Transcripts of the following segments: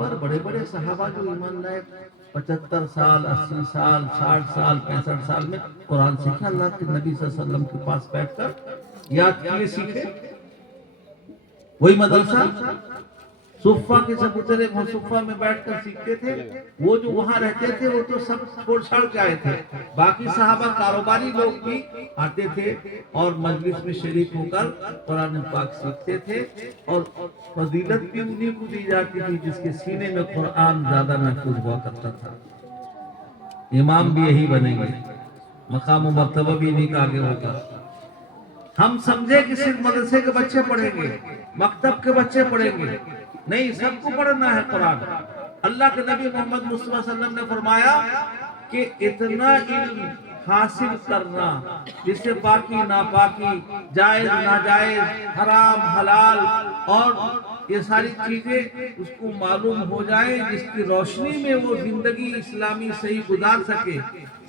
پر بڑے بڑے صحابہ جو ایمان لائے 75 سال 80 سال 60 سال 65 سال میں قرآن سیکھا اللہ کے نبی صلی اللہ علیہ وسلم کے پاس بیٹھ کر یاد کیے سیکھے. وہی مدرسہ صفہ کے چبوترے صفہ میں بیٹھ کر سیکھتے تھے. وہ جو وہاں رہتے تھے وہ تو سب چھوڑ چھاڑ کے آئے تھے. باقی صحابہ کاروباری لوگ بھی آتے تھے اور مجلس میں شریک ہو کر قرآن پاک سیکھتے تھے. اور فضیلت بھی انہیں کو دی جاتی تھی جس کے سینے میں قرآن زیادہ محفوظ ہوا کرتا تھا. امام بھی یہی بنیں گے, مقام و مرتبہ بھی انہیں کا آگے ہوگا. ہم سمجھے کہ صرف مدرسے کے بچے پڑھیں گے, مکتب کے بچے پڑھیں گے, نہیں, سب کو پڑھنا ہے قرآن. اللہ کے نبی محمد مصطفیٰ صلی اللہ علیہ وسلم نے فرمایا کہ اتنا علم حاصل کرنا جس سے پاکی ناپاکی, جائز ناجائز, حرام حلال اور یہ ساری چیزیں اس کو معلوم ہو جائیں, جس کی روشنی میں وہ زندگی اسلامی صحیح گزار سکے,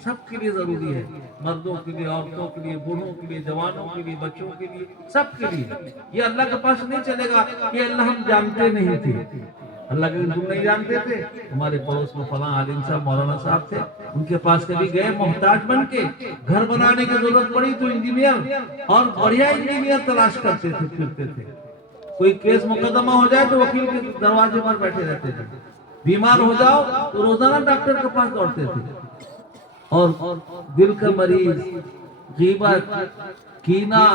سب کے لیے ضروری ہے. مردوں کے لیے, عورتوں کے لیے, بوڑھوں کے لیے, جوانوں کے لیے, بچوں کے لیے, سب کے لیے. یہ اللہ کے پاس نہیں چلے گا کہ اللہ ہم جانتے نہیں تھے. اللہ کے تم نہیں جانتے تھے. ہمارے پڑوس میں فلاں عالم صاحب مولانا صاحب تھے, ان کے پاس کبھی گئے محتاج بن کے, گھر بنانے کی ضرورت پڑی تو انجینئر اور بڑھیا انجینئر تلاش کرتے تھے, پھرتے تھے. کوئی کیس مقدمہ ہو جائے تو وکیل کے دروازے پر بیٹھے رہتے تھے. بیمار ہو جاؤ تو روزانہ ڈاکٹر کے پاس دوڑتے تھے. اور دل کا مریض, غیبت, کینہ,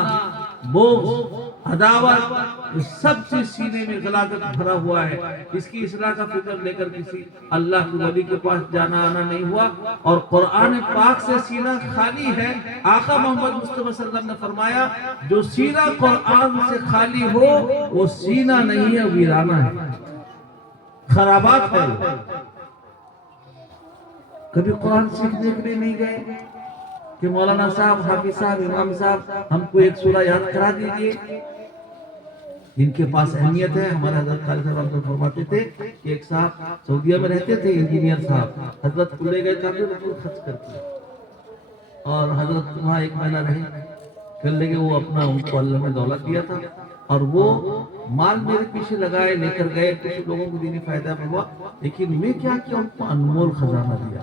بغض, عداوت, سب چیز سینے میں غلاظت بھرا ہوا ہے. اس کی اصلاح کا فکر لے کر کسی اللہ کے ولی کے پاس جانا آنا نہیں ہوا. اور قرآن پاک سے سینہ خالی ہے. آقا محمد مصطفیٰ صلی اللہ علیہ وسلم نے فرمایا جو سینہ قرآن سے خالی ہو وہ سینہ نہیں ہے, ویرانہ ہے, خرابات ہے. کبھی قرآن سیکھنے کے لیے نہیں گئے کہ مولانا صاحب, حافظ صاحب, امام صاحب ہم کو ایک سورہ یاد کرا دیجئے. جن کے پاس اہمیت ہے, ہمارے حضرت خالد صاحب ہم فرماتے تھے کہ ایک صاحب سعودیہ میں رہتے تھے, انجینئر صاحب, حضرت کو لے گئے کافی رسول خرچ کر کے, اور حضرت وہاں 1 مہینہ رہے. پھر لے کے وہ اپنا ان کو اللہ نے دولت دیا تھا اور وہ مال میرے پیچھے لگائے, لے کر گئے, کچھ لوگوں کو دینی فائدہ ہوا. لیکن میں کیا کیا, ان کو انمول خزانہ دیا.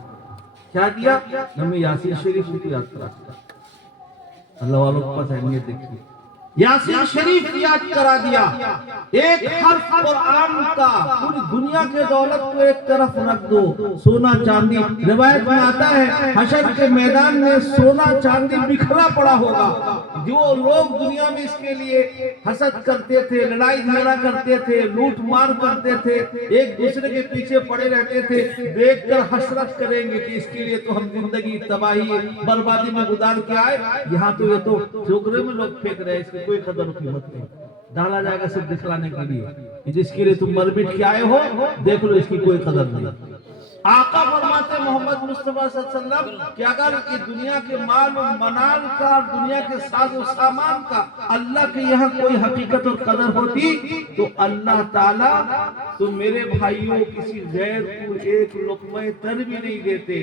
کیا دیا؟ میں یاسین شریف کو یاد کرا دیا. اللہ والوں کے پاس اہمیت دیکھیے, یاسین شریف یاد کرا دیا. ایک حرف قرآن کا پوری دنیا کے دولت کو ایک طرف رکھ دو, سونا چاندی. روایت میں آتا ہے حشر کے میدان میں سونا چاندی بکھرا پڑا ہوگا. جو لوگ دنیا میں اس کے لیے حسد کرتے تھے, لڑائی جھگڑا کرتے تھے, لوٹ مار کرتے تھے, ایک دوسرے کے پیچھے پڑے رہتے تھے, دیکھ کر حسرت کریں گے کہ اس کے لیے تو ہم زندگی تباہی بربادی میں گزار کے آئے. یہاں تو یہ تو چوکرے میں لوگ پھینک رہے ہیں, اس کی کوئی قدر قیمت نہیں. ڈالا جائے گا صرف دکھلانے کے لیے, جس کے لیے تم مر مٹ کے آئے ہو دیکھ لو, اس کی کوئی قدر نہیں. آقا فرماتے محمد مصطفیٰ صلی اللہ علیہ وسلم کہ اگر یہ دنیا کے مال و منال کا, دنیا کے ساز و سامان کا اللہ کے یہاں کوئی حقیقت اور قدر ہوتی تو اللہ تعالیٰ تو میرے بھائیوں کسی غیر کو ایک لقمہ تر بھی نہیں دیتے.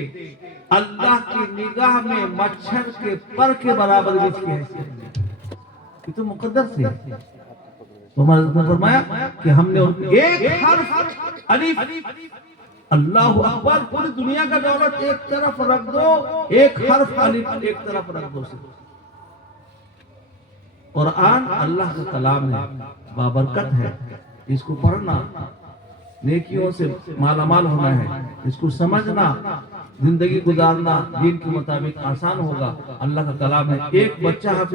اللہ کی نگاہ میں مچھر کے پر کے برابر بھی اس کی حیثیت نہیں. یہ تو مقدس ہے. محمد نے فرمایا کہ ہم نے ایک حرف الف, اللہ اکبر, پوری دنیا کا دولت ایک طرف رکھ دو, ایک حرف الف ایک طرف رکھ دو. قرآن اللہ کا کلام ہے, بابرکت ہے. اس کو پڑھنا, نیکیوں سے مالا مال ہونا ہے. اس کو سمجھنا, زندگی گزارنا دین کے مطابق آسان ہوگا. اللہ کا کلام ہے. ایک بچہ حافظ